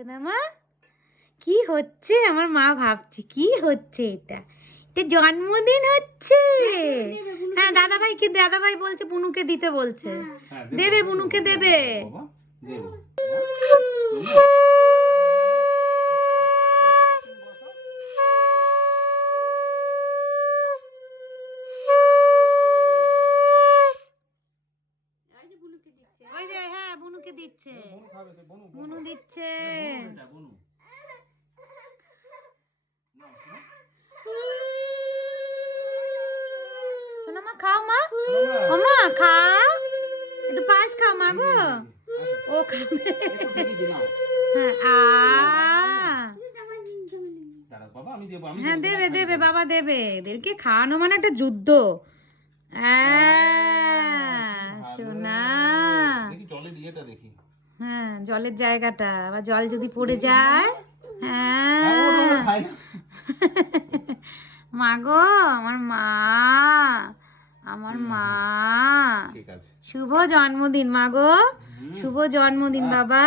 সোনা মা কি হচ্ছে? আমার মা ভাবছে কি হচ্ছে এটা? এটা জন্মদিন হচ্ছে। হ্যাঁ দাদাভাই বলছে বুনুকে দিতে বলছে। দেবে বুনুকে দেবে। ওই যে হ্যাঁ বুনুকে দিচ্ছে। বুনু দিচ্ছে। সোনা মা খাও মা। ও মা খাও একটু পায়েস খাও মা গো। ও খাবে। হ্যাঁ দেবে দেবে বাবা দেবে। এদেরকে খাওয়ানো মানে একটা যুদ্ধ। সোনা হ্যাঁ জলের জায়গাটা আবার জল যদি পড়ে যায়। হ্যাঁ মা গো আমার মা আমার মা শুভ জন্মদিন মা গো। শুভ জন্মদিন বাবা।